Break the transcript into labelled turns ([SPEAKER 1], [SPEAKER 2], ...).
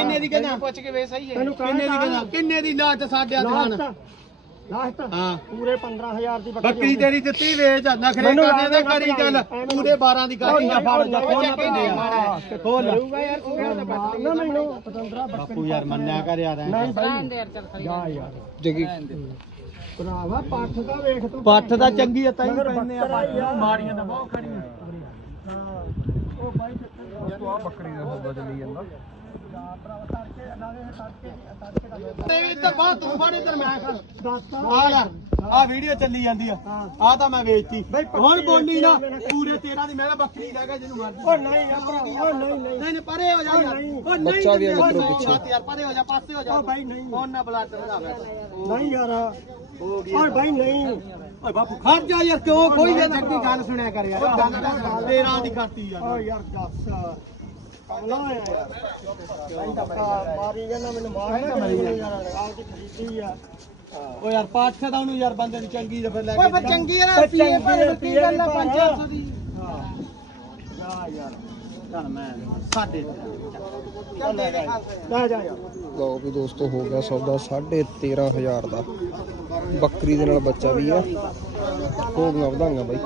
[SPEAKER 1] ਕਿੰਨੇ ਦੀ ਕਹਿੰਦਾ?
[SPEAKER 2] ਪੁੱਛ ਕੇ ਵੇ ਸਹੀ ਹੈ।
[SPEAKER 3] ਤੈਨੂੰ
[SPEAKER 1] ਕਿੰਨੇ ਦੀ ਕਹਿੰਦਾ? ਕਿੰਨੇ ਦੀ ਲਾਟ ਸਾਡੇ ਹੱਥ ਖਾਨ
[SPEAKER 3] ਲਾਸਟ ਲਾਸਟ
[SPEAKER 1] ਹਾਂ।
[SPEAKER 3] ਪੂਰੇ 15000 ਦੀ
[SPEAKER 1] ਬੱਕਰੀ ਤੇਰੀ ਦਿੱਤੀ ਵੇਚ ਨਖਰੇ
[SPEAKER 3] ਮੈਨੂੰ
[SPEAKER 1] ਕਰਨੇ ਤੇ
[SPEAKER 3] ਲੱਗਦਾ
[SPEAKER 1] ਕਰੀ ਚੱਲ।
[SPEAKER 3] ਐਵੇਂ
[SPEAKER 1] ਪੂਰੇ 12 ਦੀ ਕਾਟੀ ਨਾ ਫੜ ਜਾ ਖੋਲ ਨਾ
[SPEAKER 3] ਚੱਕੀ ਨਹੀਂ। ਮਾੜਾ
[SPEAKER 1] ਪੈਂਦੇ ਖੋਲ
[SPEAKER 2] ਯਾਰ ਤੂੰ ਕਹਿੰਦਾ ਬੱਟ
[SPEAKER 3] ਨਾ ਮੈਨੂੰ ਪਤੰਦਰਾ
[SPEAKER 1] ਬਾਪੂ ਯਾਰ ਮੰਨਿਆ ਕਰ ਯਾਰ
[SPEAKER 3] ਨਹੀਂ ਬਾਈ
[SPEAKER 2] ਰਹਿਣ ਦੇ ਯਾਰ ਚੱਲ ਖੜੀ
[SPEAKER 3] ਜਾ ਯਾਰ।
[SPEAKER 1] ਜਗੀ।
[SPEAKER 3] ਭਰਾਵਾ ਪੱਠ ਦਾ ਵੇਖ ਤੂੰ।
[SPEAKER 1] ਪੱਠ ਦਾ ਚੰਗੀ ਆ ਤਾਂ ਹੀ ਪੈਂਦੇ ਆ
[SPEAKER 3] ਬੱਕਰਾ
[SPEAKER 1] ਪੱਠ। ਮਾੜੀਆਂ ਤਾਂ ਬਹੁਤ ਖੜੀਆਂ।
[SPEAKER 3] ਹਾਂ ਉਹ ਬਾਈ
[SPEAKER 2] ਤੂੰ ਆ ਬੱਕਰੀ ਦਾ ਸੌਦਾ ਚੱਲੀ ਜਾਂਦਾ।
[SPEAKER 1] ਤੇ ਤਾਂ ਬਾਤ ਤੂੰ ਫੜੇ ਤੇ ਮੈਂ ਕਰ
[SPEAKER 3] ਦੱਸ
[SPEAKER 1] ਆ ਲੈ ਆ ਵੀਡੀਓ ਚੱਲੀ ਜਾਂਦੀ ਆ। ਆ ਤਾਂ ਮੈਂ ਵੇਚਤੀ।
[SPEAKER 3] ਬਈ
[SPEAKER 1] ਹੁਣ ਬੋਲੀ ਨਾ ਪੂਰੇ 13 ਦੀ ਮੈਂ ਕਿਹਾ ਬੱਕਰੀ ਲੈ ਗਿਆ ਜਿਹਨੂੰ ਮਰਜ਼ੀ।
[SPEAKER 3] ਉਹ ਨਹੀਂ ਯਾਰ ਉਹ ਨਹੀਂ ਨਹੀਂ।
[SPEAKER 1] ਨਹੀਂ ਨਹੀਂ ਪਰੇ ਹੋ ਜਾ ਯਾਰ।
[SPEAKER 3] ਨਹੀਂ।
[SPEAKER 1] ਉਹ ਨਹੀਂ
[SPEAKER 2] ਬੱਚਾ ਵੀ ਹੈ
[SPEAKER 1] ਦਿੰਦੇ,
[SPEAKER 2] ਮਿੱਤਰੋ
[SPEAKER 1] ਉਹ
[SPEAKER 2] ਪਿੱਛੇ।
[SPEAKER 1] ਸੱਤ ਯਾਰ ਪਰੇ ਹੋ ਜਾ ਪਾਸੇ ਹੋ ਜਾ।
[SPEAKER 3] ਉਹ ਬਾਈ ਨਹੀਂ।
[SPEAKER 1] ਹੁਣ ਨਾ ਬਲੱਡ ਵਧਾ ਬੈਠਾ।
[SPEAKER 3] ਨਹੀਂ ਯਾਰ।
[SPEAKER 1] ਹੋ ਗਈ।
[SPEAKER 3] ਓਏ ਬਾਈ ਨਹੀਂ।
[SPEAKER 1] ਓਏ ਬਾਪੂ ਖੜ ਜਾ ਯਾਰ ਕਿਉਂ? ਕੋਈ ਜੇ ਚੱਕੀ ਗੱਲ ਸੁਣਿਆ ਕਰ ਯਾਰ। ਗੱਲ 13 ਦੀ ਕਰਤੀ
[SPEAKER 3] ਓ
[SPEAKER 1] ਯਾਰ
[SPEAKER 3] ਯਾਰ ਦੱਸ। ਕਮਲਾ ਹੋਇਆ ਯਾਰ। ਧੱਕਾ ਮਾਰੀ ਜਾਂਦਾ ਮੈਨੂੰ ਮਾਰ ਨਾ ਮਰੀ ਯਾਰ। ਆਪ ਦੀ ਖਰੀਦੀ ਆ।
[SPEAKER 1] ਓ ਯਾਰ ਪਾਠ ਦਾ ਉਹਨੂੰ ਯਾਰ ਬੰਦੇ ਨੂੰ ਚੰਗੀ ਤੇ ਫਿਰ ਲੈ
[SPEAKER 2] ਓਏ
[SPEAKER 1] ਕੇ
[SPEAKER 2] ਪਰ
[SPEAKER 1] ਜਾ।
[SPEAKER 2] ਚੰਗੀ ਆ ਨਾ
[SPEAKER 3] ਓਏ
[SPEAKER 2] ਪੀਏ
[SPEAKER 3] ਚੰਗੀ
[SPEAKER 2] ਪਰ
[SPEAKER 3] ਆ,
[SPEAKER 2] ਕੀ ਗੱਲ ਆ
[SPEAKER 3] ਪੀਏ
[SPEAKER 2] 500 ਦੀ।
[SPEAKER 3] ਜਾ ਯਾਰ
[SPEAKER 1] ਚੱਲ ਮੈਂ ਸਾਡੇ
[SPEAKER 2] ਚੱਲ। ਦੇ ਦੇ ਖਾਸ
[SPEAKER 3] ਲੈ ਜਾ ਯਾਰ।
[SPEAKER 2] ਲਓ ਵੀ ਦੋਸਤੋ ਹੋ ਗਿਆ ਸੌਦਾ 13500 ਦਾ। ਬੱਕਰੀ ਦੇ ਨਾਲ ਬੱਚਾ ਵੀ ਆ। ਹੋ ਗਈਆਂ ਵਧਾਈਆਂ ਬਾਈ।